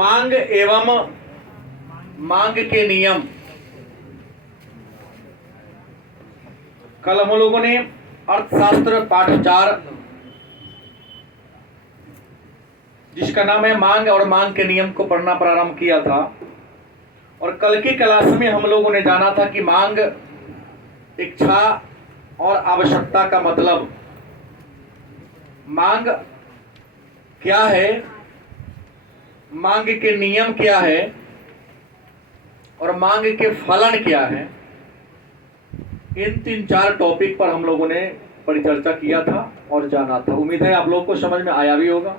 मांग एवं मांग के नियम। कल हम लोगों ने अर्थशास्त्र पाठ 4 जिसका नाम है मांग और मांग के नियम को पढ़ना प्रारंभ किया था। और कल की क्लास में हम लोगों ने जाना था कि मांग, इच्छा और आवश्यकता का मतलब, मांग क्या है, मांग के नियम क्या है और मांग के फलन क्या है। इन 3-4 टॉपिक पर हम लोगों ने परिचर्चा किया था और जाना था। उम्मीद है आप लोगों को समझ में आया भी होगा।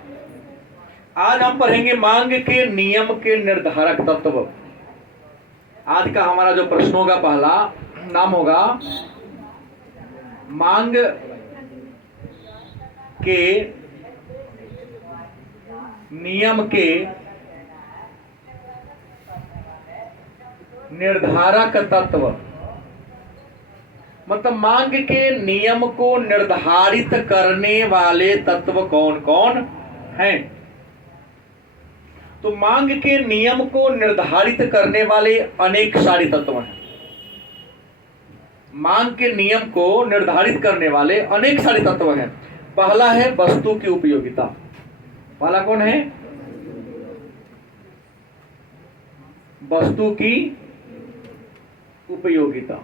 आज हम पढ़ेंगे मांग के नियम के निर्धारक तत्व। आज का हमारा जो प्रश्न होगा, पहला नाम होगा मांग के नियम के निर्धारक तत्व। मतलब मांग के नियम को निर्धारित करने वाले तत्व कौन कौन हैं। तो मांग के नियम को निर्धारित करने वाले अनेक सारे तत्व हैं। मांग के नियम को निर्धारित करने वाले अनेक सारे तत्व हैं। पहला है वस्तु की उपयोगिता। पहला कौन है? वस्तु की उपयोगिता।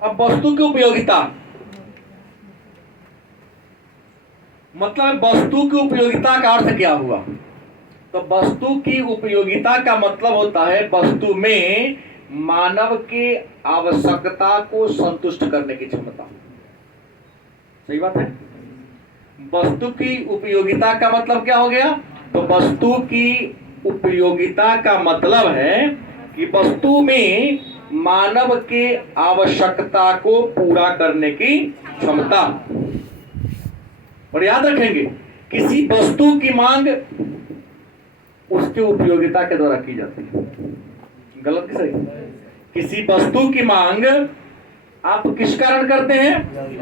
अब वस्तु की उपयोगिता मतलब वस्तु की उपयोगिता का अर्थ क्या हुआ? तो वस्तु की उपयोगिता का मतलब होता है वस्तु में मानव के आवश्यकता को संतुष्ट करने की क्षमता। सही बात है। वस्तु की उपयोगिता का मतलब क्या हो गया? तो वस्तु की उपयोगिता का मतलब है कि वस्तु में मानव के आवश्यकता को पूरा करने की क्षमता। और याद रखेंगे, किसी वस्तु की मांग उसकी उपयोगिता के द्वारा की जाती है। गलत कि सही? किसी वस्तु की मांग आप किस कारण करते हैं?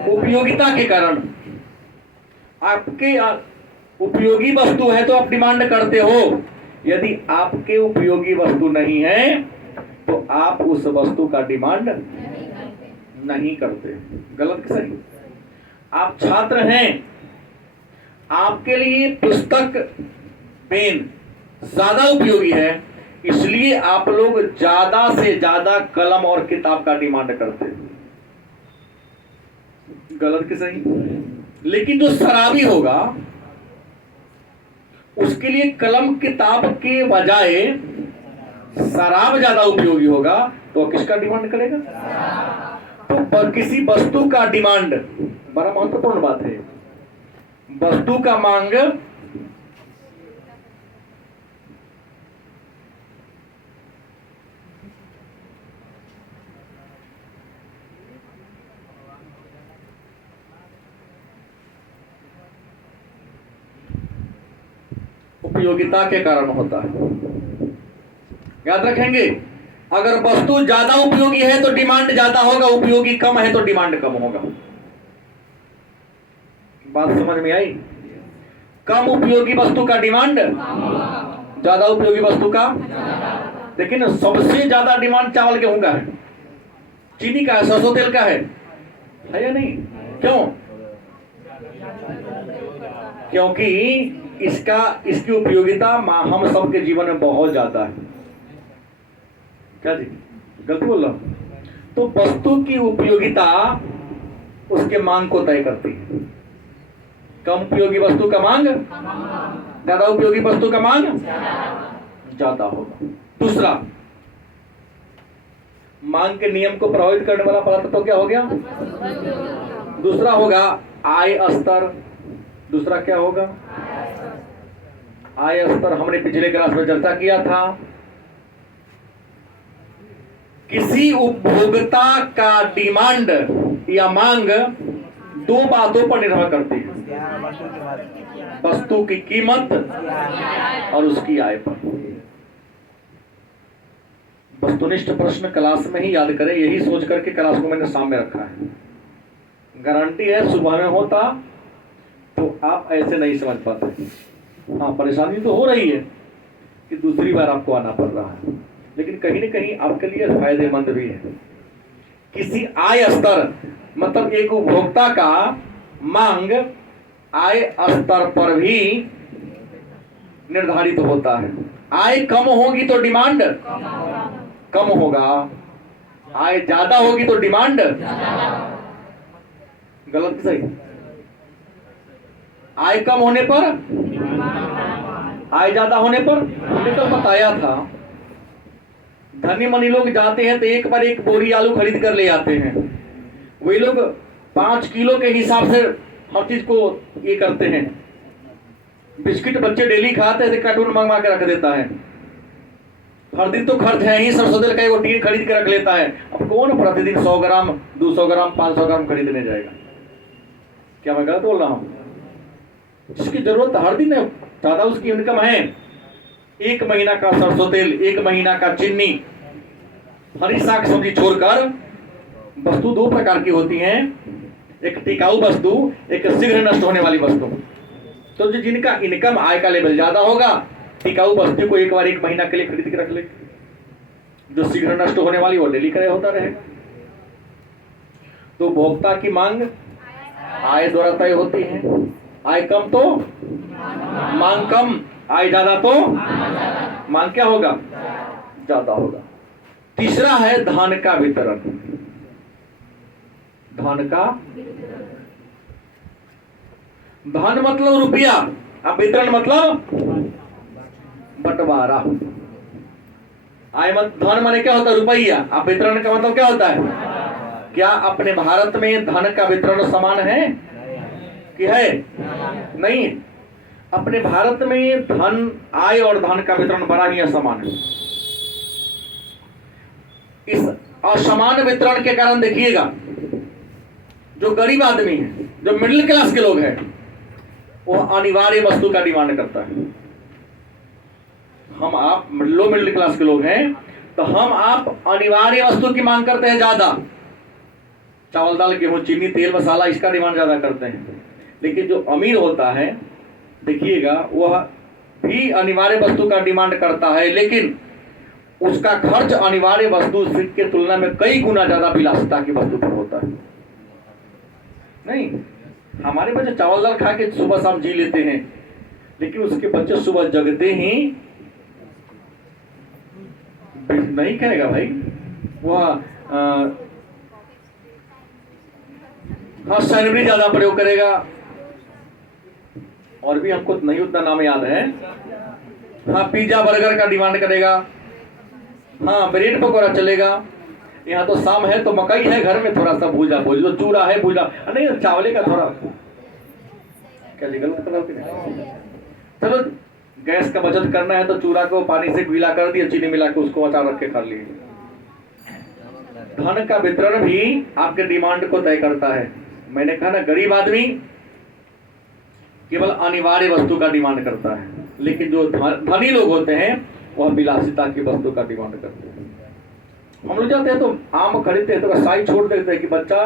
उपयोगिता के कारण। आपके उपयोगी वस्तु है तो आप डिमांड करते हो। यदि आपके उपयोगी वस्तु नहीं है तो आप उस वस्तु का डिमांड नहीं करते। गलत कि सही? आप छात्र हैं, आपके लिए पुस्तक पेन ज्यादा उपयोगी है, इसलिए आप लोग ज्यादा से ज्यादा कलम और किताब का डिमांड करते हैं। गलत कि सही? लेकिन जो शराबी होगा उसके लिए कलम किताब के बजाय शराब ज्यादा उपयोगी होगा, तो किसका डिमांड करेगा? तो पर किसी वस्तु का डिमांड बड़ा महत्वपूर्ण बात है। वस्तु का मांग उपयोगिता के कारण होता है। याद रखेंगे, अगर वस्तु ज्यादा उपयोगी है तो डिमांड ज्यादा होगा, उपयोगी कम है तो डिमांड कम होगा। बात समझ में आई? कम उपयोगी वस्तु का डिमांड, ज्यादा उपयोगी वस्तु का। लेकिन सबसे ज्यादा डिमांड चावल गेहूं का है, चीनी का है, सरसों तेल का है या नहीं? क्यों? क्योंकि इसकी उपयोगिता हम सबके जीवन में बहुत ज्यादा है। क्या जी? गलत बोल रहा हूं? तो वस्तु की उपयोगिता उसके मांग को तय करती है। कम उपयोगी वस्तु का मांग, ज्यादा उपयोगी वस्तु का मांग ज्यादा होगा। दूसरा, मांग के नियम को प्रभावित करने वाला पहला तत्व क्या हो गया? दूसरा होगा आय स्तर। दूसरा क्या होगा? आय स्तर। हमने पिछले क्लास में चर्चा किया था। किसी उपभोक्ता का डिमांड या मांग 2 बातों पर निर्भर करती है, वस्तु की कीमत और उसकी आय पर। वस्तुनिष्ठ प्रश्न क्लास में ही याद करें, यही सोच करके क्लास को मैंने सामने रखा है। गारंटी है सुबह में होता तो तो आप ऐसे नहीं समझ पाते। हाँ, परेशानी तो हो रही है कि दूसरी बार आपको आना पड़ रहा है, लेकिन कहीं ना कहीं आपके लिए फायदेमंद भी है। किसी आय स्तर, मतलब एक उपभोक्ता का मांग आय स्तर पर भी निर्धारित होता है। आय कम होगी तो डिमांड कम होगा, आय ज्यादा होगी तो डिमांड गलत सही। आय कम होने पर, आय ज्यादा होने पर, हमने कल बताया था धनी मनी लोग जाते हैं तो एक बार एक बोरी आलू खरीद कर ले आते हैं। वही लोग 5 किलो के हिसाब से हर चीज को ये करते हैं। बिस्किट बच्चे डेली खाते हैं, कार्टून मंगवा के रख देता है। हर दिन तो खर्च है ही, सरसों तेल का एक टीन खरीद के रख लेता है। अब कौन प्रतिदिन 100 ग्राम 200 ग्राम 500 ग्राम खरीदने जाएगा? क्या मैं गलत बोल रहा हूँ? जिसकी जरूरत हर दिन है, ज्यादा उसकी इनकम है, 1 महीना का सरसों तेल, 1 महीना का चीनी, हरी साग सब्जी छोड़कर वस्तु 2 प्रकार की होती हैं, एक टिकाऊ वस्तु, एक शीघ्र नष्ट होने वाली वस्तु। तो जो जिनका इनकम आय का लेवल ज्यादा होगा, टिकाऊ वस्तु को एक बार 1 महीना के लिए खरीद के रख ले। जो शीघ्र नष्ट होने वाली वो डेली करे होता रहेगा। तो उपभोक्ता की मांग आय द्वारा तय होती है। आय कम तो मांग कम, आय ज्यादा तो मांग क्या होगा? ज्यादा होगा। तीसरा है धन का वितरण। धन का, धन मतलब रुपया, अब वितरण मतलब बंटवारा। आय मत, धन माने क्या होता है? रुपया। अब वितरण का मतलब क्या होता है? क्या अपने भारत में धन का वितरण समान है कि है? नहीं। अपने भारत में धन, आय और धन का वितरण बड़ा ही असमान है। इस असमान वितरण के कारण देखिएगा, जो गरीब आदमी है, जो मिडिल क्लास के लोग हैं, वो अनिवार्य वस्तु का डिमांड करता है। हम आप लो मिडिल क्लास के लोग हैं तो हम आप अनिवार्य वस्तु की मांग करते हैं ज्यादा। चावल दाल गेहूं चीनी तेल मसाला, इसका डिमांड ज्यादा करते हैं। लेकिन जो अमीर होता है देखिएगा, वह भी अनिवार्य वस्तु का डिमांड करता है, लेकिन उसका खर्च अनिवार्य वस्तु के तुलना में कई गुना ज्यादा विलासिता की वस्तु पर होता है। नहीं, हमारे बच्चे चावल दाल खा के सुबह शाम जी लेते हैं, लेकिन उसके बच्चे सुबह जगते ही नहीं कहेगा भाई, वह हाँ सैनिटरी ज्यादा प्रयोग करेगा, और भी हमको नहीं उतना नाम याद है। हाँ, पिज्जा बर्गर का डिमांड करेगा, हाँ ब्रेड पकौड़ा चलेगा। यहाँ तो शाम है तो मकई है घर में, थोड़ा सा भूजा भूज लो, चूरा है भूजा, नहीं चावले का थोड़ा क्या गलत नहीं। चलो गैस का बचत करना है तो चूरा को पानी से गीला कर दिया, चीनी मिला के उसको अचार रख के खा लिए। धन का वितरण भी आपके डिमांड को तय करता है। मैंने कहा ना, गरीब आदमी केवल अनिवार्य वस्तु का डिमांड करता है, लेकिन जो धनी लोग होते हैं वह विलासिता की वस्तु का डिमांड करते हैं। हम लोग जाते हैं तो आम खरीदते हैं तो साइज छोड़ देते हैं कि बच्चा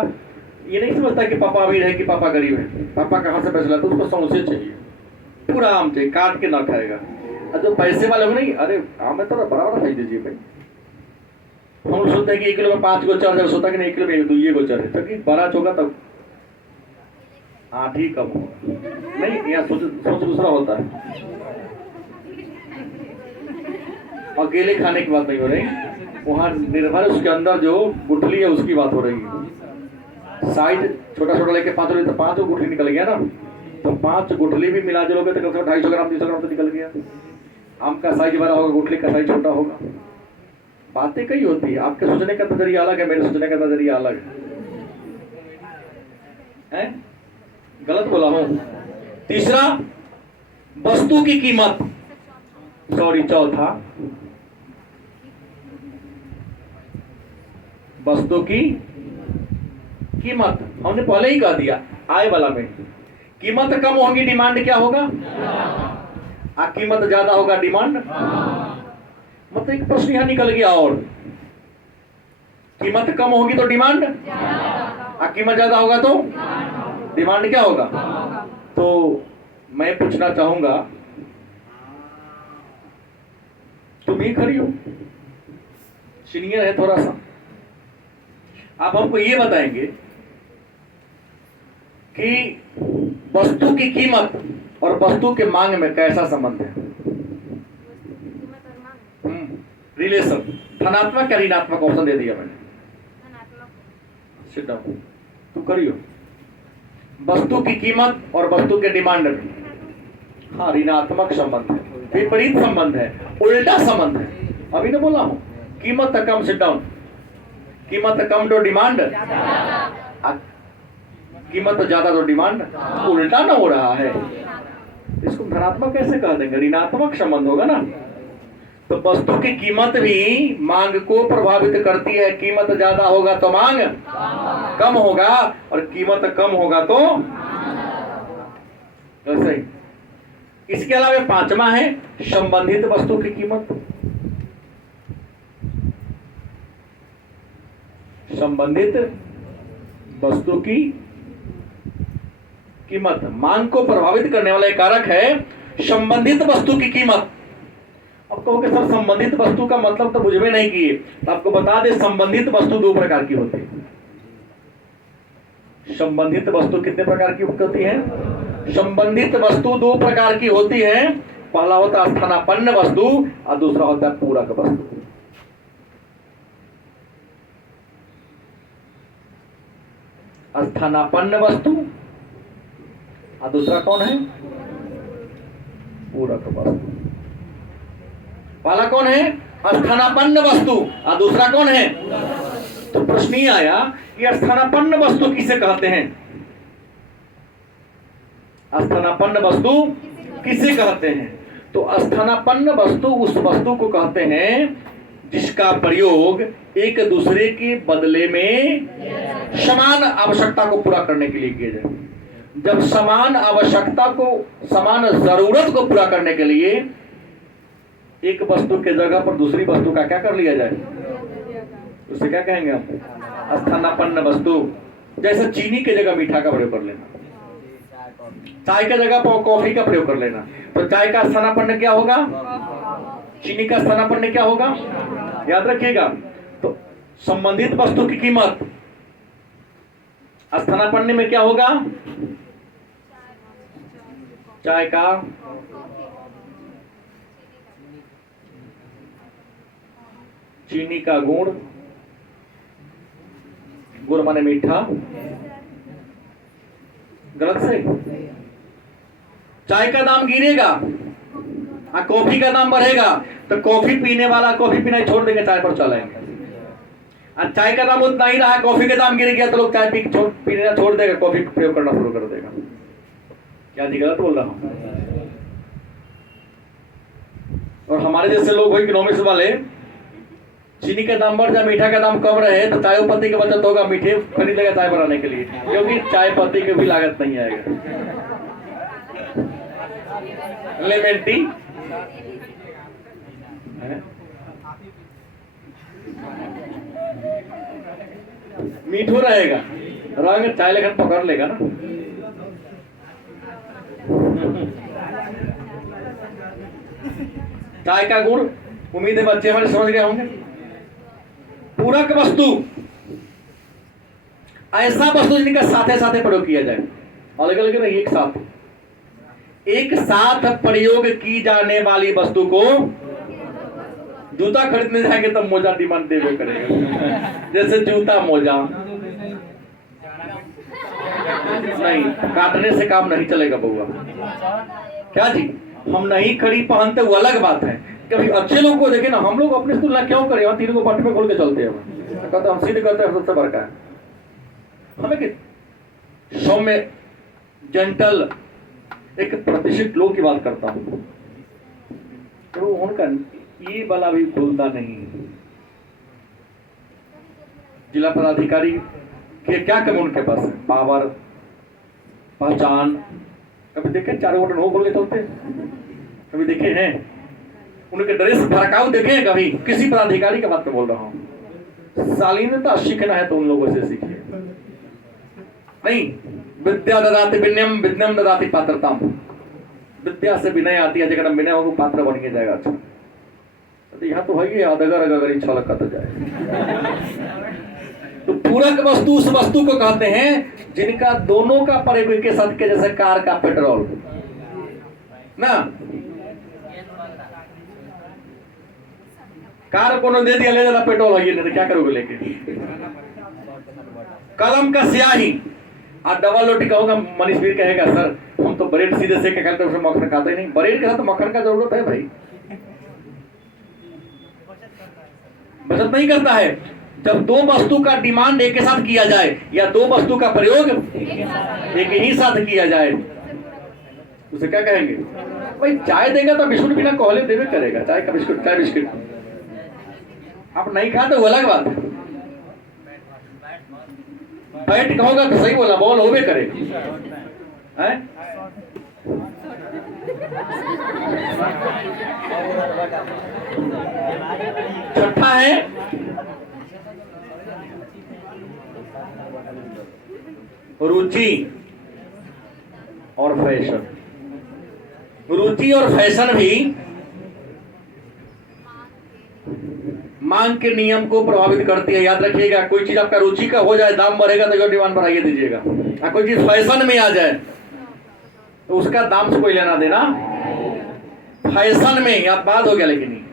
ये नहीं समझता कि पापा अमीर है कि पापा गरीब है, पापा कहाँ से पैसे लाते, उसको समोसे चाहिए, पूरा आम चाहिए, काट के ना खाएगा। और जो पैसे वाले हो नहीं, अरे आम है तो बराबर खाई दीजिए भाई। हम लोग सोचते हैं कि 1 किलो में 5 गोचर है, सोचता कि नहीं 1 किलो में 2 गोचर है, क्योंकि बड़ा होगा तब 8 ही कम होगा। नहीं, यहाँ सोच दूसरा होता है। अकेले खाने की बात नहीं हो रही, वहाँ निर्भर उसके अंदर जो गुठली है उसकी बात हो रही है। साइज छोटा छोटा लेके 5 तो 5 गुठली निकल गया ना, तो 5 गुठली भी मिला जोलोगे तो कम से कम 250 ग्राम 300 ग्राम तो निकल गया। आम का साइज बड़ा होगा, गुठली का साइज छोटा होगा। बातें कई होती है, आपके सोचने का नजरिया अलग है, मेरे सोचने का नजरिया अलग है। गलत बोला हूं? तीसरा, वस्तु की कीमत, सॉरी चौथा, वस्तु की कीमत। हमने पहले ही कह दिया, आय वाला में कीमत कम होगी डिमांड क्या होगा? कीमत ज्यादा होगा डिमांड। मतलब एक प्रश्न यहां निकल गया, और कीमत कम होगी तो डिमांड, कीमत ज्यादा होगा तो डिमांड क्या होगा? तो मैं पूछना चाहूंगा, तुम ही खड़ी हो, सीनियर है थोड़ा सा, आप हमको ये बताएंगे कि वस्तु की कीमत और वस्तु के मांग में कैसा संबंध है? रिलेशन, धनात्मक या ऋणात्मक? ऑप्शन दे दिया मैंने। सिट डाउन, तू करियो। वस्तु की कीमत और वस्तु के डिमांड में, हाँ, ऋणात्मक संबंध है, विपरीत संबंध है, उल्टा संबंध है। अभी तो बोला हूं, कीमत कम, सिट डाउन, कीमत कम तो डिमांड, कीमत ज्यादा तो डिमांड, उल्टा ना हो रहा है। इसको धनात्मक कैसे कह देंगे? ऋणात्मक संबंध होगा ना। तो वस्तु की कीमत भी मांग को प्रभावित करती है। कीमत ज्यादा होगा तो मांग कम होगा, और कीमत कम होगा तो ऐसे ही। इसके अलावा पांचवा है संबंधित वस्तु की कीमत। संबंधित वस्तु की कीमत मांग को प्रभावित करने वाला एक कारक है संबंधित वस्तु की कीमत। अब कहोगे सर संबंधित वस्तु का मतलब तो बुझे नहीं किए, तो आपको बता दे संबंधित वस्तु दो प्रकार की होती है। संबंधित वस्तु कितने प्रकार की होती है? संबंधित वस्तु दो प्रकार की होती है। पहला होता है स्थानापन्न वस्तु और दूसरा होता है पूरक वस्तु। स्थानापन्न वस्तु और दूसरा कौन है? पूरक वस्तु। पहला कौन है? स्थानापन्न वस्तु और दूसरा कौन है? तो प्रश्न ये आया कि स्थानापन्न वस्तु किसे कहते हैं? स्थानापन्न वस्तु किसे कहते हैं? तो स्थानापन्न वस्तु उस वस्तु को कहते हैं जिसका प्रयोग एक दूसरे के बदले में समान आवश्यकता को पूरा करने के लिए किया जाए। जब समान आवश्यकता को, समान जरूरत को पूरा करने के लिए एक वस्तु के जगह पर दूसरी वस्तु का क्या कर लिया जाए, उसे क्या कहेंगे हम? स्थानापन्न वस्तु। जैसे चीनी के जगह मीठा का प्रयोग कर लेना, चाय के जगह पर कॉफी का प्रयोग कर लेना, तो चाय का स्थानापन्न क्या होगा? चीनी का स्थानापन्न क्या होगा? याद रखिएगा। तो संबंधित वस्तु की कीमत स्थानापन्न में क्या होगा? चाय का चीनी का गुण, गुण माने मीठा, गलत से। चाय का दाम गिरेगा और कॉफी का दाम बढ़ेगा, तो कॉफी पीने वाला कॉफी पीना छोड़ देंगे, चाय पर चलेंगे। और चाय का दाम उतना ही रहा, कॉफी का दाम गिर गया तो लोग चाय पीना छोड़ देगा, कॉफी प्रयोग करना शुरू कर देगा। क्या जी गलत बोल रहा हूं? और हमारे जैसे लोग भाई इकोनॉमिक्स वाले, चीनी का दाम बढ़ जाए, मीठा का दाम कम रहे तो चाय पत्ती की बचत होगा, मीठे खरीदेगा चाय बनाने के लिए, क्योंकि चाय पत्ती की भी लागत नहीं आएगा। लेमन टी मीठो रहेगा, रंग चाय लेकर पकड़ लेगा ना। चाय का गुण, उम्मीद है बच्चे हमारे समझ गए होंगे। पूरक वस्तु, ऐसा वस्तु जिनका साथे साथे प्रयोग किया जाए, अलग अलग नहीं, एक साथ प्रयोग की जाने वाली वस्तु को। जूता खरीदने जाएंगे तो मोजा डिमांड देवे करेगा, जैसे जूता मोजा नहीं, काटने से काम नहीं चलेगा बउआ। क्या जी, हम नहीं खड़ी पहनते वो अलग बात है। कभी अच्छे लोग को देखे ना, हम लोग अपने तुलना क्यों करें? हम तीनों को पट में खोल के चलते हैं, कहते हम सीधे करते हैं, सबसे बड़का है हमें कि सौम्य जेंटल एक प्रतिष्ठित लोग की बात करता हूं, तो उनका ये वाला भी भूलता नहीं। जिला पदाधिकारी के क्या कम उनके पास है? पावर, पहचान। कभी देखे चारों बटन हो खोल के चलते? कभी देखे हैं? उनके ड्रेस भड़काऊ देखे कभी? किसी पदाधिकारी की बात में बोल रहा हूं। शालीनता सीखना है तो उन लोगों से सीखिए। नहीं, विद्या ददाति विनयम विनयम ददाति पात्रताम। विद्या से विनय आती है, जगह विनय हो पात्र बन के जाएगा। अच्छा तो यहाँ तो है अदगर अगर इच्छा लग तो जाए। तो पूरक वस्तु उस वस्तु को कहते हैं जिनका दोनों का प्रयोग के साथ के, जैसे कार का पेट्रोल ना, कार को दे दिया, ले जाना पेट्रोल है, नहीं तो क्या करोगे लेके। कलम का स्याही और डबल रोटी कहूंगा, मनीष वीर कहेगा सर हम तो ब्रेड सीधे से क्या करते हैं, मक्खन खाते नहीं। ब्रेड के साथ मक्खन का जरूरत है भाई, बचत नहीं करता है। जब दो वस्तु का डिमांड एक के साथ किया जाए या दो वस्तु का प्रयोग एक ही साथ किया जाए, उसे क्या कहेंगे भाई। चाय देगा तो बिस्कुट बिना कोहले देवे करेगा, चाय का बिस्कुट, चाय बिस्कुट। आप नहीं खाते वो अलग बात है। बैठ कहोगा तो सही बोला, बॉल होवे करेगा हैं? छठा है रुचि और फैशन। रुचि और फैशन भी मांग के नियम को प्रभावित करती है। याद रखिएगा, कोई चीज आपका रुचि का हो जाए, दाम बढ़ेगा तो डिमांड बढ़ाइए दीजिएगा। और कोई चीज फैशन में आ जाए तो उसका दाम से कोई लेना देना। फैशन में या बात हो गया, लेकिन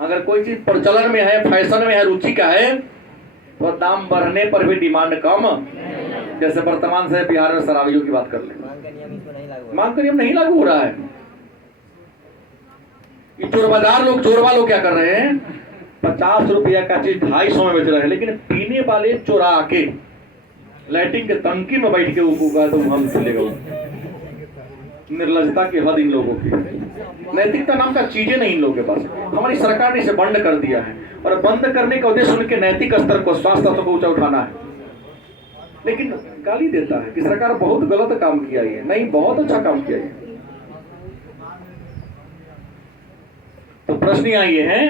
अगर कोई चीज प्रचलन में है, फैशन में है, रुचि का है, तो दाम बढ़ने पर भी डिमांड कम। जैसे वर्तमान से बिहार में शराबियों की बात कर ले, मांग का नियम नहीं लागू हो रहा है। चोरबाजार लोग, चोरवा लोग क्या कर रहे हैं, 50 रुपया का चीज 250 में बेच रहे हैं, लेकिन पीने वाले चोरा के लाइटिंग के टंकी में बैठ के वो तो हम चलेगा। निर्लजता की हद इन लोगों की। नैतिकता नाम का चीजें नहीं इन लोगों के पास। हमारी सरकार ने इसे बंद कर दिया है, और बंद करने का उद्देश्य उनके नैतिक स्तर को, स्वास्थ्य स्तर को ऊंचा उठाना है। लेकिन गाली देता है कि सरकार बहुत गलत काम किया है। नहीं, बहुत अच्छा काम किया है। तो प्रश्न यहाँ ये है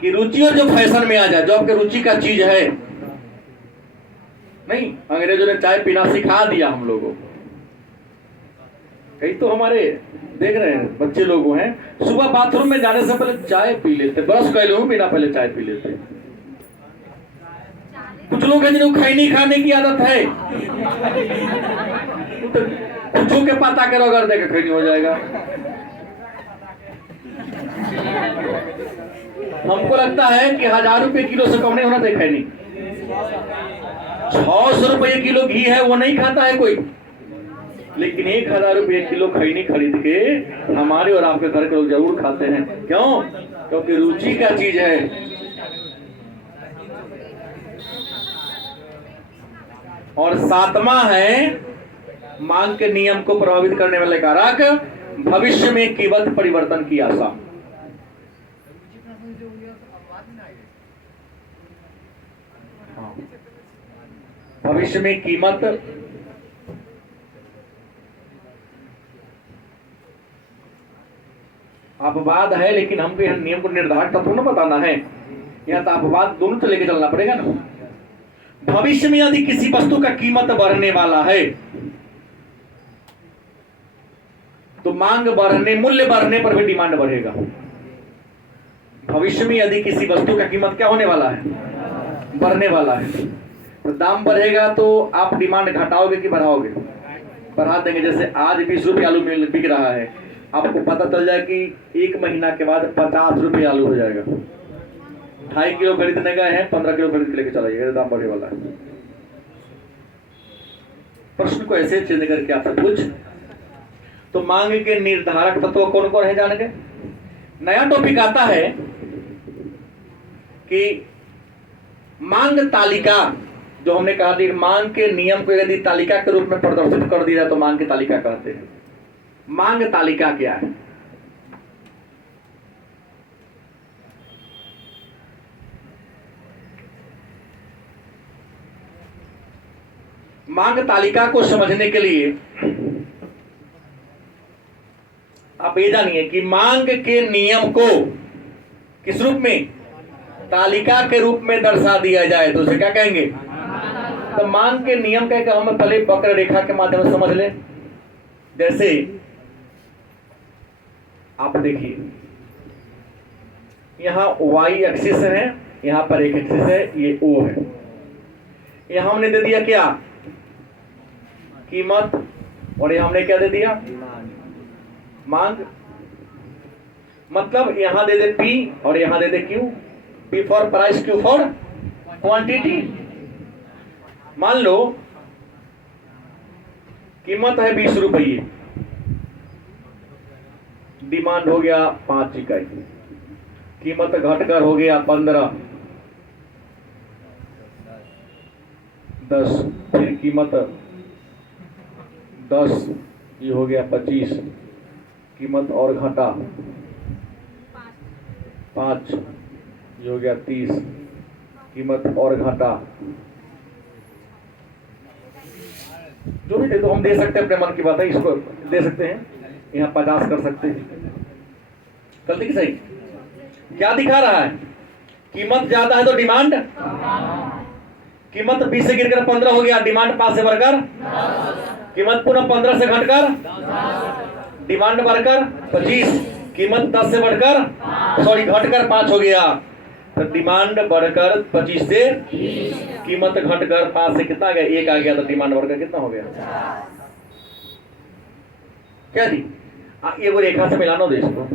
कि रुचि और जो फैशन में आ जाए, जो आपके रुचि का चीज है। नहीं, अंग्रेजों ने चाय पीना सिखा दिया हम लोगों को। कई तो हमारे देख रहे हैं बच्चे लोग हैं, सुबह बाथरूम में जाने से पहले चाय पी लेते, ब्रश कर लो बिना पहले चाय पी लेते। कुछ लोग हैं जिनको खैनी खाने की आदत है, तो कुछ के पता करो अगर देखे खैनी हो जाएगा। हमको लगता है कि 1000 रुपए किलो से कम नहीं होना चाहिए खैनी। 600 रुपये किलो घी है, वो नहीं खाता है कोई। लेकिन 1000 रुपये किलो खैनी खरीद के हमारे और आपके घर के लोग जरूर खाते हैं। क्यों? क्योंकि रुचि का चीज है। और 7वां है मांग के नियम को प्रभावित करने वाले कारक, भविष्य में कीमत परिवर्तन की आशा। भविष्य में कीमत अपवाद है, लेकिन हमको यह नियम को निर्धारित तत्व न बताना है। यह तो अपवाद दोनों तो लेके चलना पड़ेगा ना। भविष्य में यदि किसी वस्तु का कीमत बढ़ने वाला है तो मांग बढ़ने, मूल्य बढ़ने पर भी डिमांड बढ़ेगा। भविष्य में यदि किसी वस्तु का कीमत क्या होने वाला है, बढ़ने वाला है, तो दाम बढ़ेगा तो आप डिमांड घटाओगे कि बढ़ाओगे? बढ़ा देंगे। जैसे आज 20 रुपये आलू बिक रहा है, आपको पता चल जाए कि 1 महीना के बाद 50 रुपये आलू हो जाएगा। 2.5 किलो खरीदने गए हैं, 15 किलो खरीद के लेके चला जाएगा, दाम बढ़ने वाला है। प्रश्न को ऐसे चेंज करके आपसे पूछ, तो मांग के निर्धारक तत्व कौन कौन है जान के? नया टॉपिक आता है कि मांग तालिका, जो हमने कहा थी मांग के नियम को यदि तालिका के रूप में प्रदर्शित कर दिया तो मांग की तालिका कहते हैं। मांग तालिका क्या है? मांग तालिका को समझने के लिए आप ये जानिए कि मांग के नियम को किस रूप में, तालिका के रूप में दर्शा दिया जाए तो उसे क्या कहेंगे? तो मांग के नियम का हम पहले वक्र रेखा के माध्यम से समझ ले। जैसे आप देखिए, यहाँ y एक्सिस है, यहाँ पर एक एक्सिस है, ये O है। यहाँ हमने दे दिया क्या, कीमत, और यहाँ हमने क्या दे दिया, मांग। मतलब यहाँ दे दे P और यहाँ दे दे Q। P for price, Q for quantity. मान लो कीमत है 20 रुपये, डिमांड हो गया 5 इकाई, कीमत घटकर हो गया 15, 10, फिर कीमत 10, ये हो गया 25, कीमत और घटा 5, ये हो गया 30, कीमत और घटा, जो भी दे दो, हम दे सकते हैं, अपने मन की बात है, इसको दे सकते हैं, यहाँ 50 कर सकते हैं। गलती की सही क्या दिखा रहा है, कीमत ज्यादा है तो डिमांड, कीमत 20 से गिरकर 15 हो गया, डिमांड 5 से बढ़कर, कीमत पुनः 15 से घटकर, डिमांड बढ़कर 25, कीमत 10 से बढ़कर, सॉरी घटकर 5 हो गया, तो डिमांड बढ़कर 25 से, कीमत घटकर 5 से कितना आ गया, 1 आ गया, तो डिमांड बढ़कर कितना हो गया, क्या जी। ये वो रेखा से मिलाना दो इसको,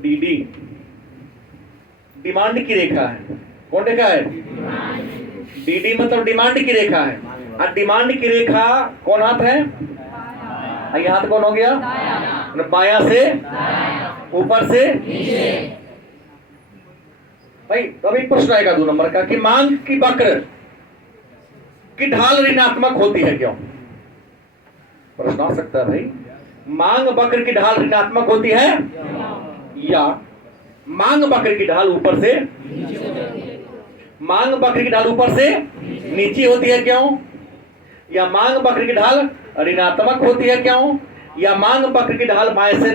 DD डिमांड की रेखा है। कौन रेखा है, DD मतलब डिमांड की रेखा है। और डिमांड की रेखा कौन हाथ है, ये हाथ कौन हो गया, बायां से ऊपर से भाई। अभी प्रश्न आएगा 2 नंबर का कि मांग की वक्र की ढाल ऋणात्मक होती है क्यों, प्रश्न आ सकता है भाई। मांग वक्र की ढाल ऋणात्मक होती है, या मांग वक्र की ढाल ऊपर से, मांग वक्र की ढाल ऊपर से नीचे होती है क्यों, या मांग वक्र की ढाल ऋणात्मक होती है क्यों, या मांग वक्र की ढाल बाएं से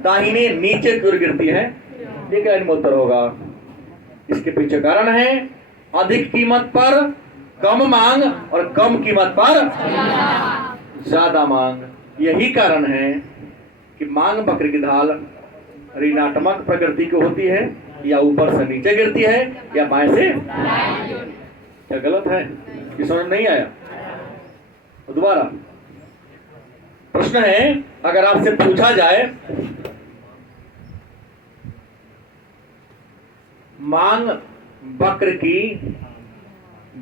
दाहिने नीचे की ओर गिरती है, ये क्या उत्तर होगा। इसके पीछे कारण है अधिक कीमत पर कम मांग और कम कीमत पर ज्यादा मांग। यही कारण है कि मांग वक्र की ढाल ऋणात्मक प्रकृति की होती है, या ऊपर से नीचे गिरती है, या बाएं से। क्या गलत है, कि समझ नहीं आया, दोबारा प्रश्न है, अगर आपसे पूछा जाए मांग वक्र की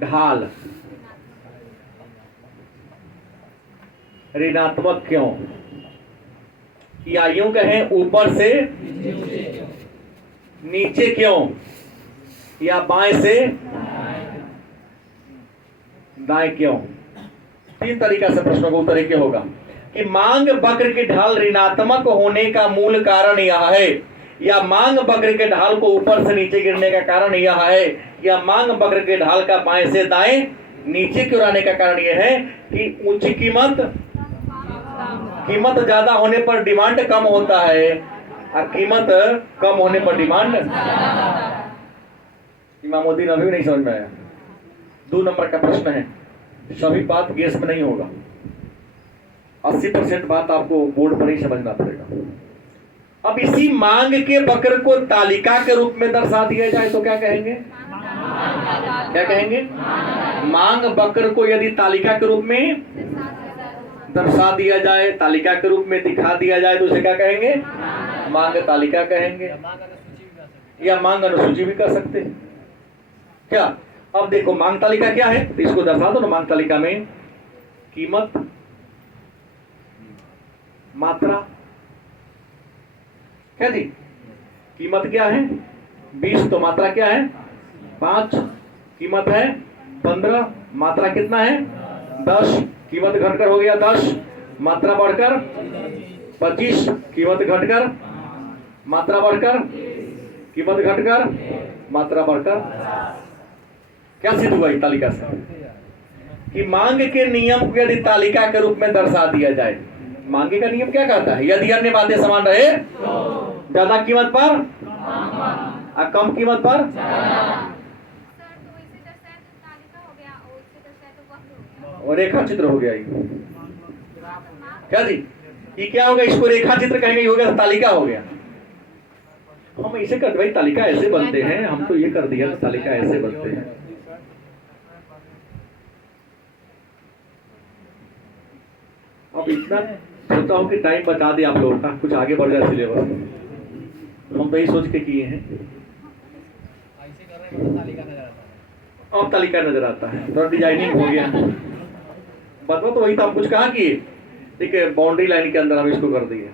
ढाल ऋणात्मक क्यों, या यूं कहें ऊपर से नीचे क्यों, या बाएं से दाएं क्यों। 3 तरीका से प्रश्नों का उत्तर एक होगा कि मांग वक्र की ढाल ऋणात्मक होने का मूल कारण यह है, या मांग वक्र के ढाल को ऊपर से नीचे गिरने का कारण यह है, या मांग वक्र के ढाल का बाएं से दाएं नीचे की ओर आने का कारण यह है कि ऊंची कीमत ज्यादा होने पर डिमांड कम होता है, और कीमत कम होने पर डिमांड। इमामुद्दीन अभी भी नहीं समझ में आया। 2 नंबर का प्रश्न है, सभी बात गेस में नहीं होगा, 80% बात आपको बोर्ड पर ही समझना पड़ेगा। अब इसी मांग के वक्र को तालिका के रूप में दर्शा दिया जाए तो क्या कहेंगे, क्या कहेंगे, मांग वक्र को यदि तालिका के रूप में दर्शा दिया जाए, तालिका के रूप में दिखा दिया जाए, तो उसे क्या कहेंगे, मांग तालिका कहेंगे, या मांग अनुसूची भी कर सकते हैं। क्या, अब देखो मांग तालिका क्या है, तो इसको दर्शा दो ना। मांग तालिका में कीमत, मात्रा, क्या जी, कीमत क्या है 20, तो मात्रा क्या है 5, कीमत है 15, मात्रा कितना है 10, कीमत घटकर हो गया 10, मात्रा बढ़कर 25, कीमत घटकर, मात्रा बढ़कर, कीमत घटकर, मात्रा बढ़कर। क्या सिद्ध हुआ इस तालिका से कि मांग के नियम को यदि तालिका के रूप में दर्शा दिया जाए, मांगे का नियम क्या कहता है, यदि अन्य बातें समान रहे, ज्यादा कीमत पर और कम कीमत पर और रेखा चित्र हो गया ये। क्या जी, ये क्या होगा? इसको रेखा चित्र कहेंगे, ये हो गया तालिका हो गया। हम इसे कर भाई, तालिका ऐसे बनते हैं, हम तो ये कर दिया तो तालिका ऐसे बनते हैं। अब इतना सोचता हूँ कि टाइम बचा दे आप लोगों का, कुछ आगे बढ़ जाए सिलेबस। हम तो यही सोच के किए हैं। अब तालिका नजर आता है, थोड़ा डिजाइनिंग हो गया। बता तो वही तो हम कुछ कहा किए, ठीक है, बाउंड्री लाइन के अंदर हम इसको कर दिए।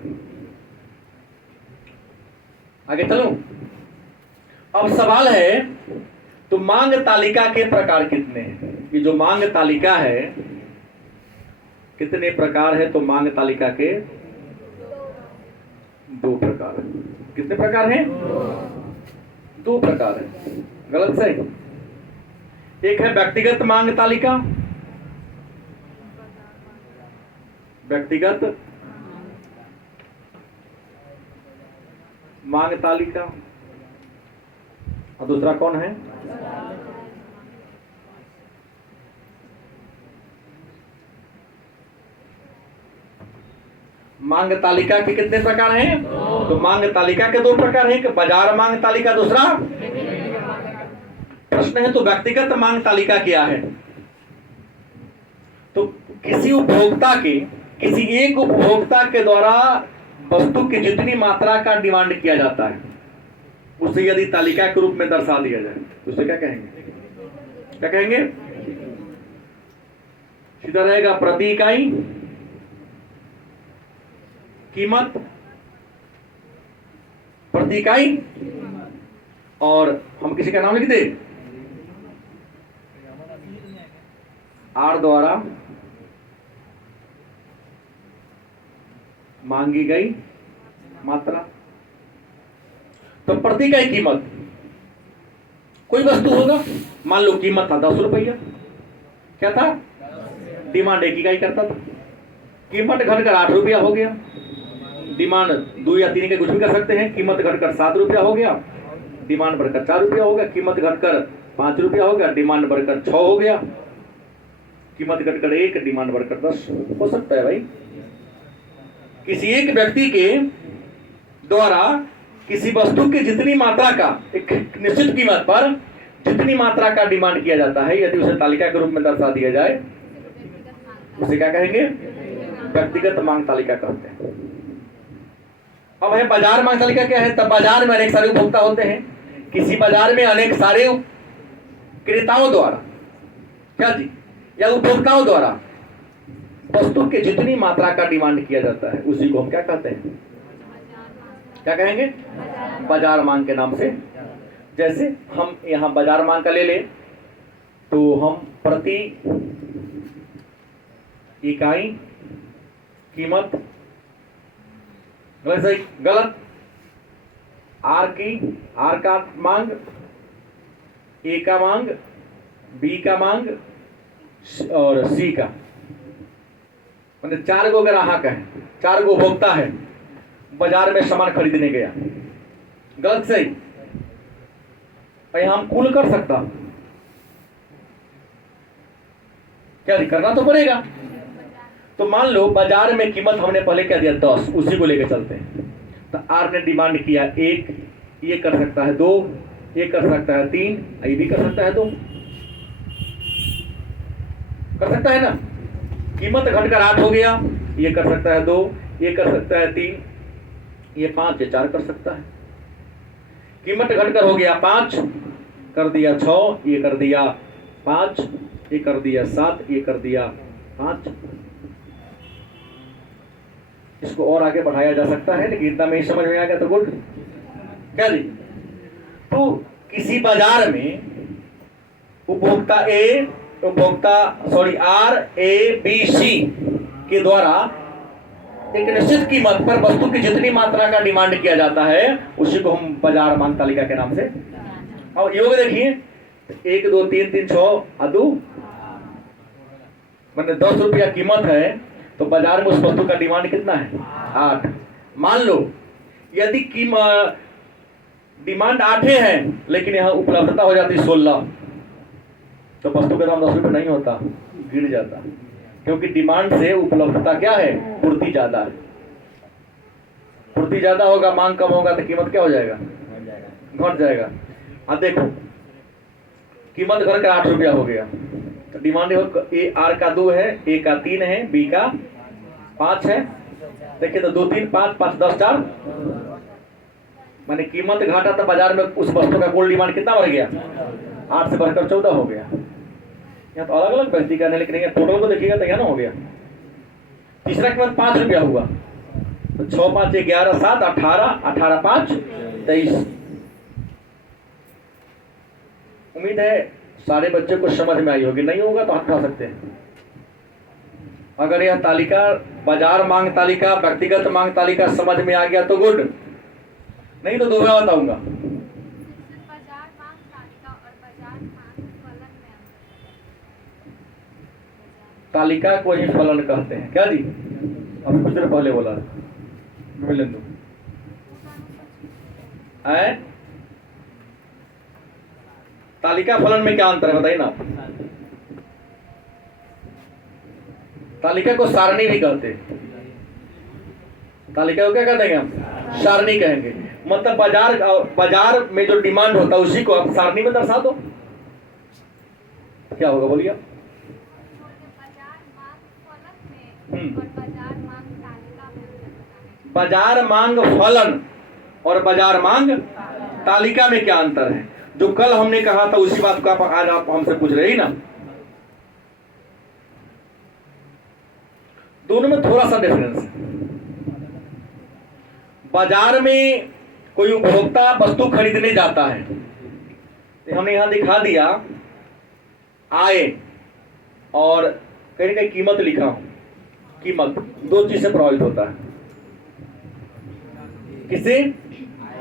आगे चलो। अब सवाल है, तो मांग तालिका के प्रकार कितने हैं? ये जो मांग तालिका है कितने प्रकार है? तो मांग तालिका के 2 प्रकार है। कितने प्रकार हैं? 2 प्रकार है। गलत सही? एक है व्यक्तिगत मांग तालिका, व्यक्तिगत मांग तालिका, और दूसरा कौन है? मांग तालिका के कितने प्रकार हैं? तो मांग तालिका के 2 प्रकार हैं, कि बाजार मांग तालिका, दूसरा प्रश्न है तो व्यक्तिगत मांग तालिका क्या है? तो किसी उपभोक्ता के, किसी एक उपभोक्ता के द्वारा वस्तु की जितनी मात्रा का डिमांड किया जाता है उसे यदि तालिका के रूप में दर्शा दिया जाए तो उसे क्या कहेंगे? क्या कहेंगे? सीधा रहेगा प्रति इकाई कीमत, प्रति इकाई, और हम किसी का नाम लिख दे आर द्वारा मांगी गई मात्रा। तो प्रति इकाई कीमत, कोई वस्तु होगा, मान लो कीमत था 10 रुपया, क्या था? डिमांड 1 इकाई करता था, कीमत घटकर 8 रुपया हो गया, डिमांड 2 या 3 के कुछ भी कर सकते हैं, कीमत घटकर 7 रुपया हो गया, डिमांड बढ़कर 4 रुपया हो गया, कीमत घटकर 5 रुपया हो गया, डिमांड बढ़कर 6 हो गया, कीमत घटकर 1, डिमांड बढ़कर 10 हो सकता है भाई। किसी एक व्यक्ति के द्वारा किसी वस्तु की जितनी मात्रा का एक निश्चित कीमत पर जितनी मात्रा का डिमांड किया जाता है, यदि उसे तालिका के रूप में दर्शा दिया जाए उसे क्या कहेंगे? व्यक्तिगत मांग तालिका कहते हैं। अब है बाजार मांग तालिका क्या है? तब बाजार में अनेक सारे उपभोक्ता होते हैं, किसी बाजार में अनेक सारे क्रेताओं द्वारा, क्या जी, या उपभोक्ताओं द्वारा वस्तु के जितनी मात्रा का डिमांड किया जाता है उसी को हम क्या कहते हैं? क्या कहेंगे? बाजार मांग के नाम से। जैसे हम यहां बाजार मांग का ले ले तो हम प्रति इकाई कीमत, गलत सही? गलत। आर का मांग, ए का मांग, बी का मांग और सी का, मतलब 4 गो ग्राहक है, 4 गो उपभोक्ता है, बाजार में सामान खरीदने गया। गलत सही? हम कुल कर सकता, क्या करना तो पड़ेगा। तो मान लो बाजार में कीमत हमने पहले क्या दिया 10, उसी को लेकर चलते हैं। तो आर ने डिमांड किया 1, ये कर सकता है 2, ये कर सकता है 3, ये भी कर सकता है 2, कर सकता है ना। कीमत घटकर 8 हो गया, ये कर सकता है 2, ये कर सकता है 3, ये 5, ये 4 कर सकता है। कीमत घटकर हो गया 5, कर दिया 6, ये कर दिया 5, ये कर दिया 7, ये कर दिया 5। इसको और आगे बढ़ाया जा सकता है, लेकिन इतना में समझ में आ गया तो गुड। क्या जी? तो किसी बाजार में उपभोक्ता आर ए बी सी के द्वारा एक निश्चित कीमत पर वस्तु की जितनी मात्रा का डिमांड किया जाता है उसी को हम बाजार मांग तालिका के नाम से। और योग देखिए 1 2 3 3 6 अदू, मतलब 10 रुपया कीमत है तो बाजार में उस वस्तु का डिमांड कितना है? 8। मान लो यदि डिमांड 8 है लेकिन यहाँ उपलब्धता हो जाती 16, तो वस्तु का दाम 10 रुपये नहीं होता, गिर जाता, क्योंकि डिमांड से उपलब्धता क्या है, पूर्ति ज्यादा है। पूर्ति ज्यादा होगा, मांग कम होगा तो कीमत क्या हो जाएगा, घट जाएगा। अब देखो कीमत घर का 8 रुपया हो गया, तो डिमांड ए आर का 2 है, ए का 3 है, बी का 5 है। देखिए तो 2 3 5 5 10 4, माने कीमत घटा तो बाजार में उस वस्तु का कुल डिमांड कितना बढ़ गया, 8 से बढ़कर 14 हो गया। यहाँ तो अलग अलग व्यक्ति का, लेकिन टोटल को देखिएगा तो यहाँ ना हो गया। तीसरा कीमत 5 रुपया हुआ, तो 6 5 11 7 18 18 5 23। उम्मीद है सारे बच्चे को समझ में आई होगी, नहीं होगा तो हाथ उठा सकते हैं। अगर यह तालिका बाजार मांग तालिका, व्यक्तिगत मांग तालिका समझ में आ गया तो गुड, नहीं तो दोबारा बताऊंगा। बाजार मांग तालिका और बाजार मांग फलन में अंतर। तालिका को ही फलन कहते हैं क्या जी, अभी कुछ देर पहले बोला मिलेंदु है। तालिका फलन में क्या अंतर है बताइए ना। तालिका को सारणी भी कहते हैं, तालिका को क्या कहते हैं हम, सारणी कहेंगे। मतलब बाजार में जो डिमांड होता है उसी को आप सारणी में दर्शा दो, क्या होगा बोलिए। बाजार मांग फलन में और बाजार मांग तालिका में अंतर बताएं। बाजार मांग फलन और बाजार मांग तालिका में क्या अंतर है, जो कल हमने कहा था उसी बात को आज आप हमसे पूछ रहे ही ना। दोनों में थोड़ा सा डिफरेंस है। बाजार में कोई उपभोक्ता वस्तु खरीदने जाता है, तो हमने यहां दिखा दिया आय और कहीं कहीं कीमत लिखा हो। कीमत 2 चीज से प्रभावित होता है। किसी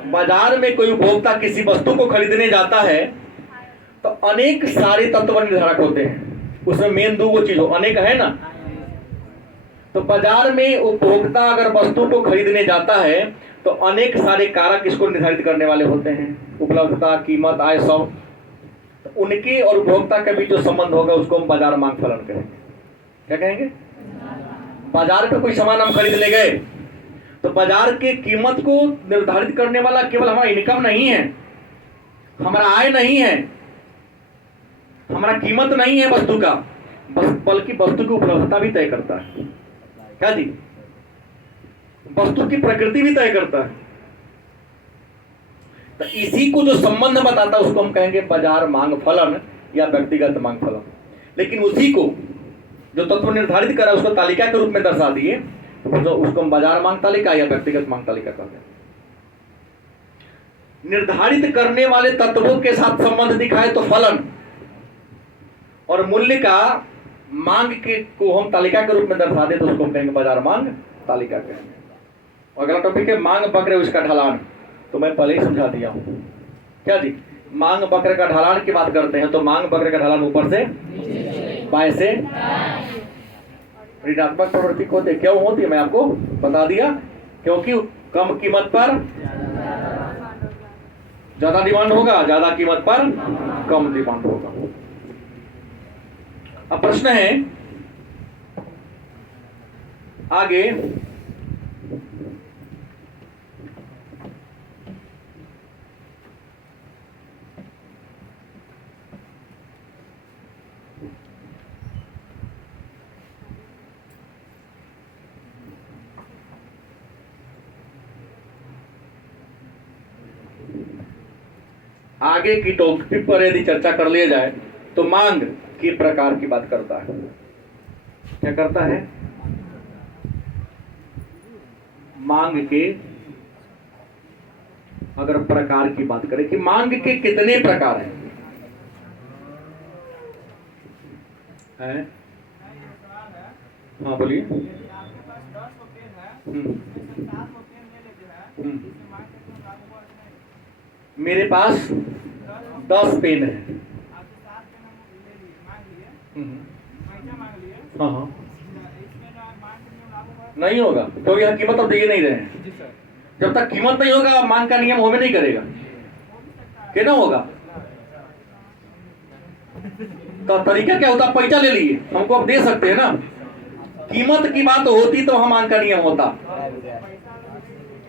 बाजार में कोई उपभोक्ता किसी वस्तु को खरीदने जाता है तो अनेक सारे तत्व निर्धारक होते हैं, उसमें मेन 2 चीज हो, अनेक है ना। तो बाजार में उपभोक्ता अगर वस्तु को खरीदने जाता है तो अनेक सारे कारक इसको निर्धारित करने वाले होते हैं, उपलब्धता, कीमत, आय, सब। तो उनके और उपभोक्ता के बीच जो संबंध होगा उसको हम बाजार मांग फलन कहेंगे। क्या कहेंगे, बाजार पे कोई सामान हम खरीदने गए तो बाजार के कीमत को निर्धारित करने वाला केवल हमारा इनकम नहीं है, हमारा आय नहीं है, हमारा कीमत नहीं है वस्तु का, बल्कि वस्तु की उपलब्धता भी तय करता है। क्या जी, वस्तु की प्रकृति भी तय करता है। तो इसी को जो संबंध बताता है उसको हम कहेंगे बाजार मांग फलन या व्यक्तिगत मांग फलन। लेकिन उसी को जो तत्व निर्धारित करा उसको तालिका के रूप में दर्शा दिए, तो उसको हम बाजार मांग तालिका या व्यक्तिगत मांग तालिका कहते हैं। निर्धारित करने वाले तत्वों के साथ संबंध दिखाए तो फलन, और मूल्य का मांग के को हम तालिका के रूप में दर्शा दे तो उसको हम कहेंगे बाजार मांग तालिका कहेंगे। अगला टॉपिक है मांग वक्र उसका ढलान, तो मैं पहले ही समझा दिया हूं। क्या जी, मांग वक्र का ढलान की बात करते हैं तो मांग वक्र का ढलान ऊपर से बाएं से ऋणात्मक प्रवृत्ति होते क्यों होती है मैं आपको बता दिया, क्योंकि कम कीमत पर ज्यादा डिमांड होगा, ज्यादा कीमत पर कम डिमांड होगा। अब प्रश्न है आगे, आगे की टॉपिक पर यदि चर्चा कर लिया जाए तो मांग के प्रकार की बात करता है। क्या करता है, मांग के अगर प्रकार की बात करें कि मांग के कितने प्रकार हैं? हाँ बोलिए। मेरे पास 10 पेन है। हाँ हाँ नहीं होगा, तो यह कीमत अब दे नहीं रहे हैं। जब तक कीमत नहीं होगा मांग का नियम होवे नहीं करेगा। क्या होगा? तो तरीका क्या होता? पैसा ले लिए, हमको अब दे सकते हैं ना। कीमत की बात होती तो हम मांग का नियम होता।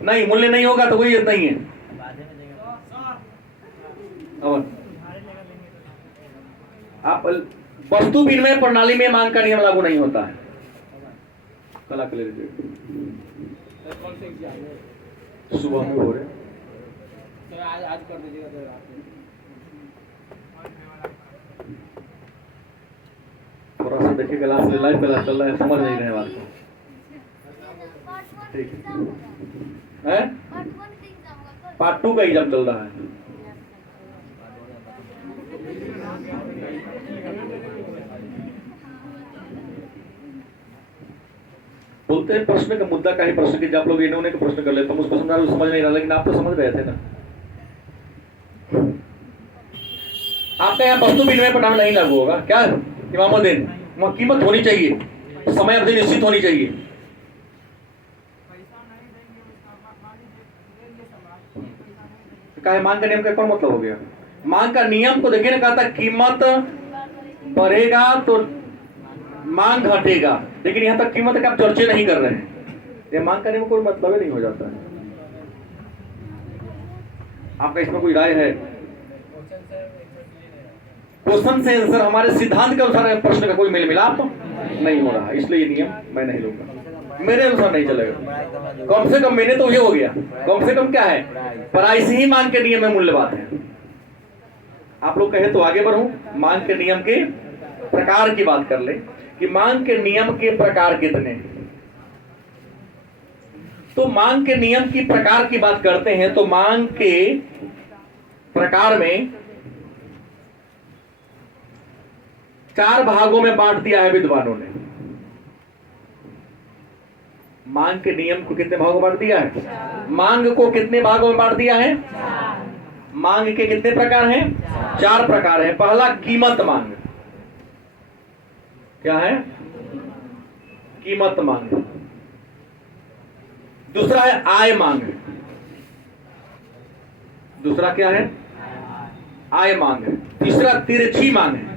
नहीं, मूल्य नहीं होगा तो कोई नहीं है। और आप वस्तु विनिमय प्रणाली में मांग का नियम लागू नहीं होता है। कला के लिए सुबह में हो रहे आज कर दीजिएगा। थोड़ा सा देखिए, क्लास में लाइव क्लास चल रहा है, समझ नहीं रहे बात को। ठीक है, पार्ट 2 का एग्जाम चल रहा है। बोलते हैं प्रश्न का मुद्दा का ही प्रश्न की, जब लोग इन्होंने का प्रश्न कर लेते हम उस प्रश्न को समझ नहीं रहा, लेकिन आप तो समझ रहे थे ना। आपका यहाँ वस्तु विनिमय प्रणाली नहीं लागू होगा क्या इमामुद्दीन? वहाँ कीमत होनी चाहिए, समय अवधि निश्चित होनी चाहिए। क्या है मांग का नियम का कौन मतलब हो गया? मांग का नियम को देखिए ना, कहा था कीमत बढ़ेगा तो मांग घटेगा, लेकिन यहाँ तक कीमत का आप चर्चा नहीं कर रहे हैं। ये मांग का नियम कोई मतलब ही नहीं हो जाता है। आपका इसमें कोई राय है? क्वेश्चन से आंसर हमारे सिद्धांत के अनुसार प्रश्न का कोई मेल मिलाप नहीं हो रहा, इसलिए ये नियम मैं नहीं लूंगा, मेरे अनुसार नहीं चलेगा। कम से कम मैंने तो ये हो गया, कम से कम क्या है, प्राइस ही मांग के नियम में मूल्य बात है। आप लोग कहे तो आगे बढ़ूं, मांग के नियम के प्रकार की बात कर ले कि मांग के नियम के प्रकार कितने। तो मांग के नियम की प्रकार की बात करते हैं तो मांग के प्रकार में 4 भागों में बांट दिया है विद्वानों ने। मांग के नियम को कितने भागों में बांट दिया है? मांग को कितने भागों में बांट दिया है? मांग के कितने प्रकार हैं? 4 प्रकार हैं। पहला कीमत मांग। क्या है? कीमत मांग। दूसरा है आय मांग। दूसरा क्या है? आय मांग। तीसरा तिरछी मांग है।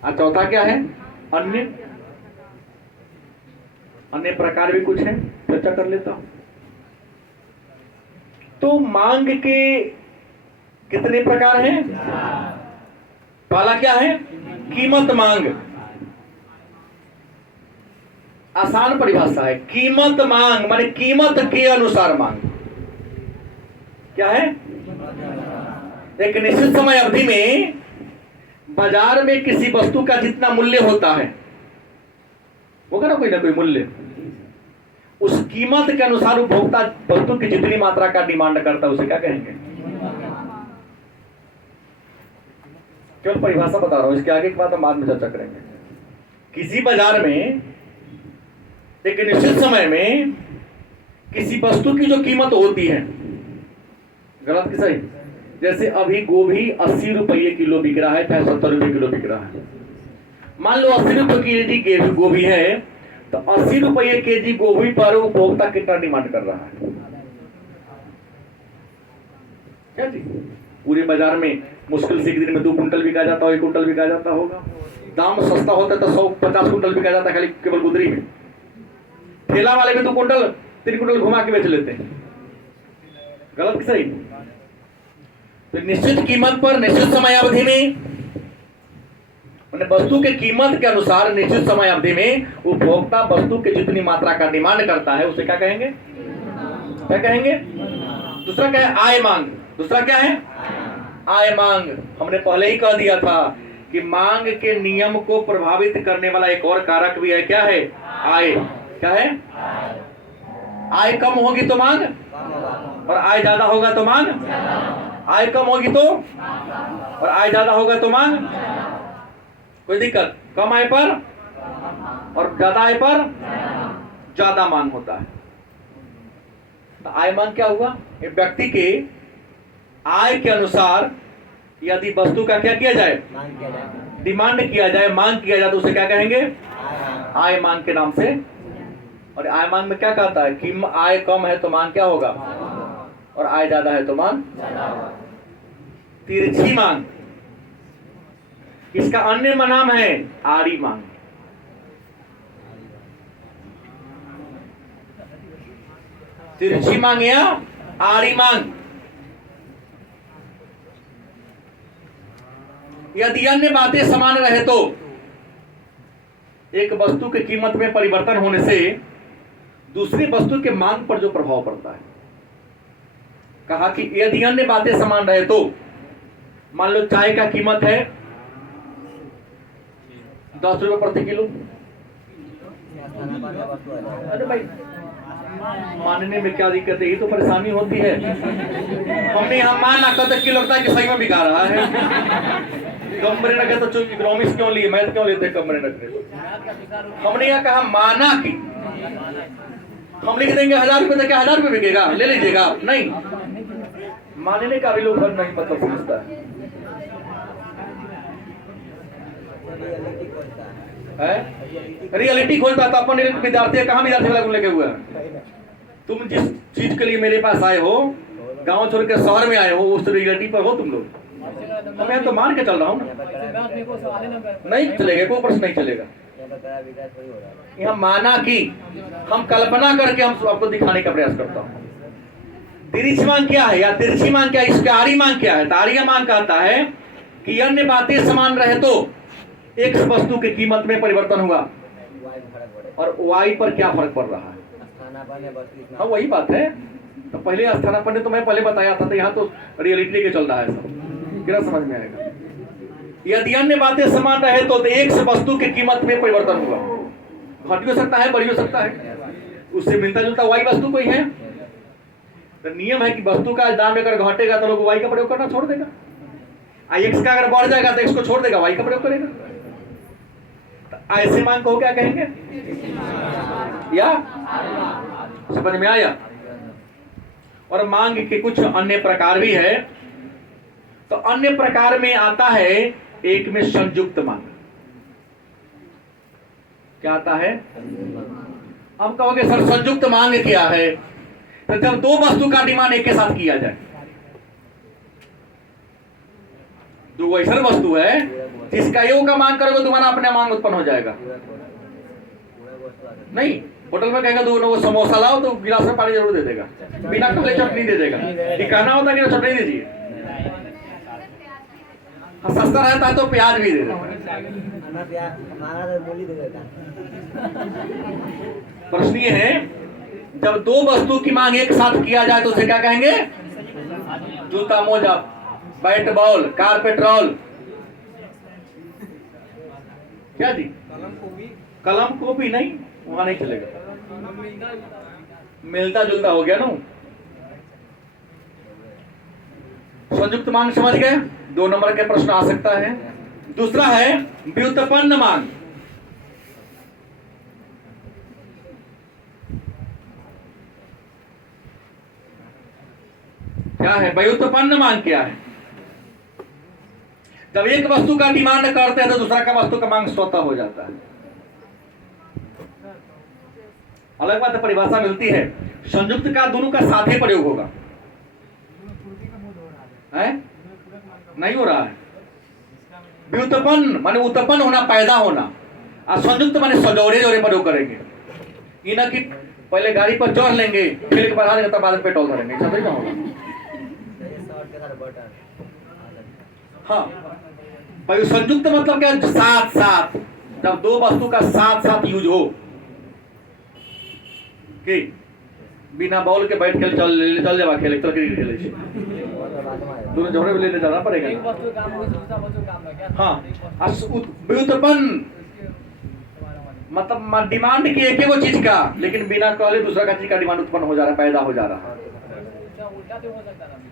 और चौथा क्या है? अन्य। अन्य प्रकार भी कुछ है, चर्चा कर लेता हूं। तो मांग के कितने प्रकार हैं? पहला क्या है? कीमत मांग। आसान परिभाषा है, कीमत मांग माने कीमत के अनुसार मांग। क्या है? एक निश्चित समय अवधि में बाजार में किसी वस्तु का जितना मूल्य होता है, होगा ना कोई मूल्य, उस कीमत के अनुसार उपभोक्ता वस्तु की जितनी मात्रा का डिमांड करता है उसे क्या कहेंगे? केवल परिभाषा बता रहा हूं, इसके आगे की बात हम बाद में चर्चा करेंगे। किसी बाजार में एक निश्चित समय में किसी वस्तु की जो कीमत होती है, गलत कि सही? जैसे अभी गोभी 80 रुपये किलो बिक रहा है, चाहे 70 रुपये किलो बिक रहा है। मान लो 80 रुपये केजी गोभी है, तो 80 रुपये केजी गोभी पर उपभोक्ता कितना डिमांड कर रहा है? क्या जी? पूरे बाजार में मुश्किल से एक दिन में 2 कुंटल बिका जाता हो, 1 कुंटल बिका जाता होगा। दाम सस्ता होता है तो 150 कुंटल बिका जाता है खाली केवल गुदरी में। ठेला वाले में 2 कुंटल 3 कुंटल घुमा के बेच लेते हैं। गलत कि सही? तो निश्चित कीमत पर निश्चित समय अवधि में वस्तु के कीमत के अनुसार निश्चित समय अवधि में उपभोक्ता वस्तु की जितनी मात्रा का डिमांड करता है उसे क्या कहेंगे? क्या कहेंगे? दूसरा क्या है? आय मांग। दूसरा क्या है? आय मांग। हमने पहले ही कह दिया था कि मांग के नियम को प्रभावित करने वाला एक और कारक भी है। क्या है? आय। क्या है? आय कम होगी तो मांग, और आय ज्यादा होगा तो मांग। आय कम होगी तो, और आय ज्यादा होगा तो मांग। कोई दिक्कत? कम आय पर और ज्यादा आय पर ज्यादा मांग होता है। तो आय मांग क्या हुआ? एक व्यक्ति के आय के अनुसार यदि वस्तु का क्या किया जाए? डिमांड किया जाए, मांग किया जाए, तो उसे क्या कहेंगे? आय मांग के नाम से और आय मांग में क्या कहता है कि आय कम है तो मांग क्या होगा, और आय ज्यादा है तो मांग। तिरछी मांग, इसका अन्य नाम है आड़ी मांग। तिरछी मांग या आड़ी मांग। यदि अन्य बातें समान रहे तो एक वस्तु की कीमत में परिवर्तन होने से दूसरी वस्तु के मांग पर जो प्रभाव पड़ता है, कहा कि यदि अन्य बातें समान रहे तो मान लो चाय का कीमत है 10 रुपए प्रति किलो। अरे भाई मानने में क्या दिक्कत है, ये तो परेशानी होती है। हमने यहाँ माना कद किलो लगता है कि सही में बिका रहा है। कम में रखे तो इकोनॉमिक्स क्यों लिए, मैथ क्यों लेते कम में रखने तो। हमने यहाँ कहा माना कि हम लिख देंगे 1000 रुपए, तो क्या 1000 रुपए बिकेगा, ले लीजिएगा, नहीं। मानने का भी लोग नहीं मतलब समझता है। रियलिटी खोजता तो अपन विद्यार्थी कहाँ विद्यार्थी वाला लेके हुआ है। तुम जिस चीज के लिए मेरे पास आए हो, गांव छोड़ के शहर में आए हो, उस रियलिटी पर हो तुम लोग। मैं तो मान के चल रहा हूँ, नहीं चलेगा, कोई प्रश्न नहीं चलेगा। यहाँ माना कि हम कल्पना करके हम आपको दिखाने का प्रयास करता हूँ। तिरछी मांग क्या है या तिरछी मांग क्या है, इसका आड़ी मांग क्या है। ताड़िया मांग कहता है कि अन्य बातें समान रहे तो एक वस्तु की कीमत में परिवर्तन हुआ और वाई पर क्या फर्क पड़ रहा है। हाँ वही बात है। तो पहले स्थानापन्न ने तो मैं पहले बताया था, तो यहाँ तो रियलिटी के चल रहा है सब, क्या समझ में आएगा। यदि अन्य बातें समान रहे तो एक वस्तु की कीमत में परिवर्तन हुआ, घट भी हो सकता है, बढ़ भी हो सकता है, उससे मिलता जुलता वाई वस्तु कोई है। तो नियम है कि वस्तु का दाम अगर घटेगा तो लोग वाई का प्रयोग करना छोड़ देगा, एक्स का अगर बढ़ जाएगा तो एक्स को छोड़ देगा, वाई का प्रयोग करेगा। तो ऐसे मांग को क्या कहेंगे, या समझ में आया। और मांग के कुछ अन्य प्रकार भी है। तो अन्य प्रकार में आता है एक में संयुक्त मांग। क्या आता है, हम कहोगे सर संयुक्त मांग क्या है। तो जब दो वस्तु का डिमांड एक के साथ किया जाए, दो ऐसा वस्तु है जिसका योग का मांग करोगे तुम्हारा अपने मांग उत्पन्न हो जाएगा। नहीं, होटल में कहेगा दो समोसा लाओ तो गिलास में पानी जरूर दे देगा, बिना काले चटनी दे देगा। ये कहना होता है कि चटनी दीजिए, हाँ सस्ता रहता है तो प्याज भी दे देगा। प्रश्न ये है, जब दो वस्तु की मांग एक साथ किया जाए तो उसे क्या कहेंगे, जूता मोजा, बैट बॉल, कार पेट्रोल, क्या जी, कलम कॉपी नहीं, वहां नहीं चलेगा, मिलता जुलता हो गया ना। संयुक्त मांग समझ गए, 2 नंबर के प्रश्न आ सकता है। दूसरा है व्युत्पन्न मांग। क्या है व्युत्पन्न मांग, क्या है। जब एक वस्तु का डिमांड करते हैं तो दूसरा का वस्तु का मांग स्वतः हो जाता है। अलग बात है, परिभाषा मिलती है। संयुक्त का दोनों का साथ ही प्रयोग होगा, है नहीं हो रहा है। व्युत्पन्न माने उत्पन्न होना, पैदा होना, और संयुक्त माने सजोरे जोरे प्रयोग करेंगे। ये ना कि पहले गाड़ी पर चढ़ लेंगे, फिर एक बढ़ा देंगे, तब बाद में पेट्रोल भरेंगे, समझ ना होगा। हाँ भाई, संयुक्त मतलब क्या, साथ साथ, जब दो वस्तु का साथ साथ यूज हो कि बिना बॉल के बैठ खेल चल जावा खेले, चल क्रिकेट खेले, दोनों जोड़े लेने जाना पड़ेगा। हाँ, व्युत्पन्न मतलब डिमांड की एक ही चीज का, लेकिन बिना कहले दूसरा का चीज का डिमांड उत्पन्न हो जा रहा है, पैदा हो जा रहा है।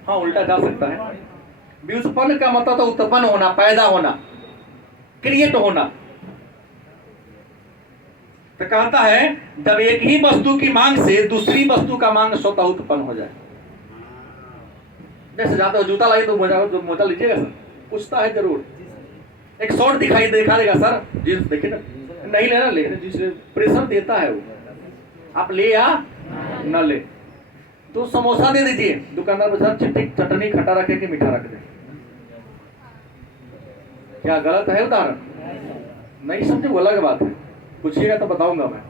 हाँ उल्टा जा सकता है। व्युत्पन्न का मतलब तो उत्पन्न होना, पैदा होना, क्रिएट होना। तो कहता है जब एक ही वस्तु की मांग से दूसरी वस्तु का मांग स्वतः उत्पन्न हो जाए। जैसे जाते हो जूता लाइए तो मोजा लीजिएगा सर, पूछता है जरूर, एक शॉर्ट दिखा देगा सर, जींस देखिए ना, नहीं लेना, लेकिन जिस प्रेशर देता है वो, आप ले या न ले। तो समोसा दे दीजिए, दुकानदार पर चटनी खट्टा रखे कि मीठा रख दे। क्या गलत है उदाहरण? नहीं समझे वो अलग बात है, पूछिएगा तो बताऊंगा मैं।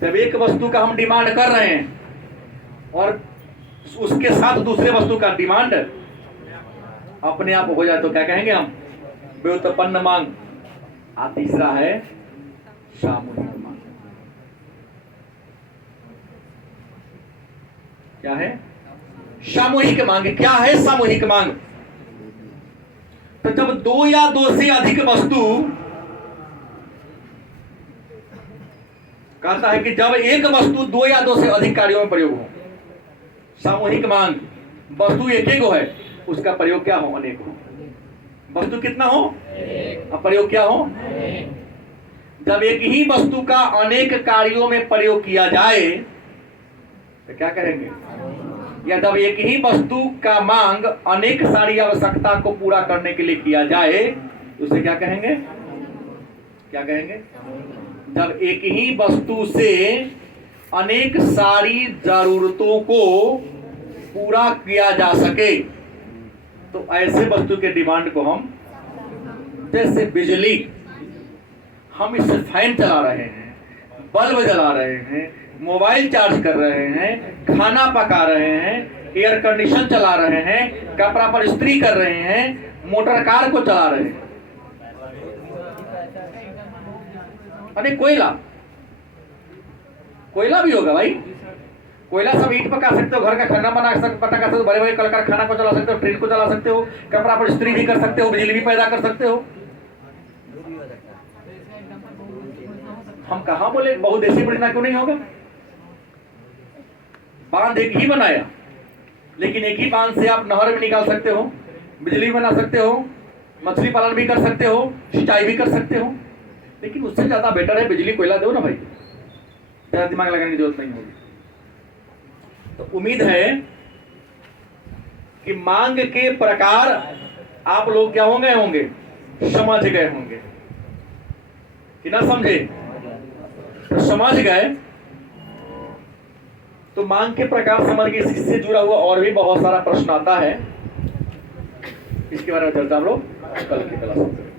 जब एक वस्तु का हम डिमांड कर रहे हैं और उसके साथ दूसरे वस्तु का डिमांड अपने आप हो जाए तो क्या कहेंगे हम? व्युत्पन्न मांग। और तीसरा है सामूहिक मांग। क्या है? सामूहिक मांग। क्या है सामूहिक मांग? तो जब दो या दो से अधिक वस्तु, कहता है कि जब एक वस्तु दो या दो से अधिक कार्यों में प्रयोग हो, सामूहिक मांग। वस्तु एक एक है, उसका प्रयोग क्या हो? अनेक हो। वस्तु कितना हो? अब प्रयोग क्या हो? जब एक ही वस्तु का अनेक कार्यों में प्रयोग किया जाए तो क्या कहेंगे? या जब एक ही वस्तु का मांग अनेक सारी आवश्यकता को पूरा करने के लिए किया जाए तो उसे क्या कहेंगे? क्या कहेंगे? जब एक ही वस्तु से अनेक सारी जरूरतों को पूरा किया जा सके तो ऐसे वस्तु के डिमांड को हम, जैसे बिजली, हम इस फैन चला रहे हैं, बल्ब जला रहे हैं, मोबाइल चार्ज कर रहे हैं, खाना पका रहे हैं, एयर कंडीशन चला रहे हैं, कपड़ा पर इस्त्री कर रहे हैं, मोटर कार को चला रहे हैं। अरे कोयला भी होगा भाई। कोयला सब ईंट पका सकते हो, घर का खाना बना सकते हो, बड़े बड़े कल कारखाना को चला सकते हो, ट्रेन को चला सकते हो, कपड़ा पर इस्त्री भी कर सकते हो, बिजली भी पैदा कर सकते हो। हम कहाँ बोले बहुदेशीय परियोजना क्यों नहीं होगा? बांध एक ही बनाया, लेकिन एक ही बांध से आप नहर भी निकाल सकते हो, बिजली भी बना सकते हो, मछली पालन भी कर सकते हो, सिंचाई भी कर सकते हो। लेकिन उससे ज्यादा बेटर है बिजली कोयला दो ना भाई, ज्यादा दिमाग लगाने की जरूरत नहीं होगी। तो उम्मीद है कि मांग के प्रकार आप लोग क्या होंगे? समझ गए होंगे कि ना समझे? तो समझ गए तो मांग के प्रकार समझ के इससे जुड़ा हुआ और भी बहुत सारा प्रश्न आता है, इसके बारे में चर्चा हम लोग कल की क्लास में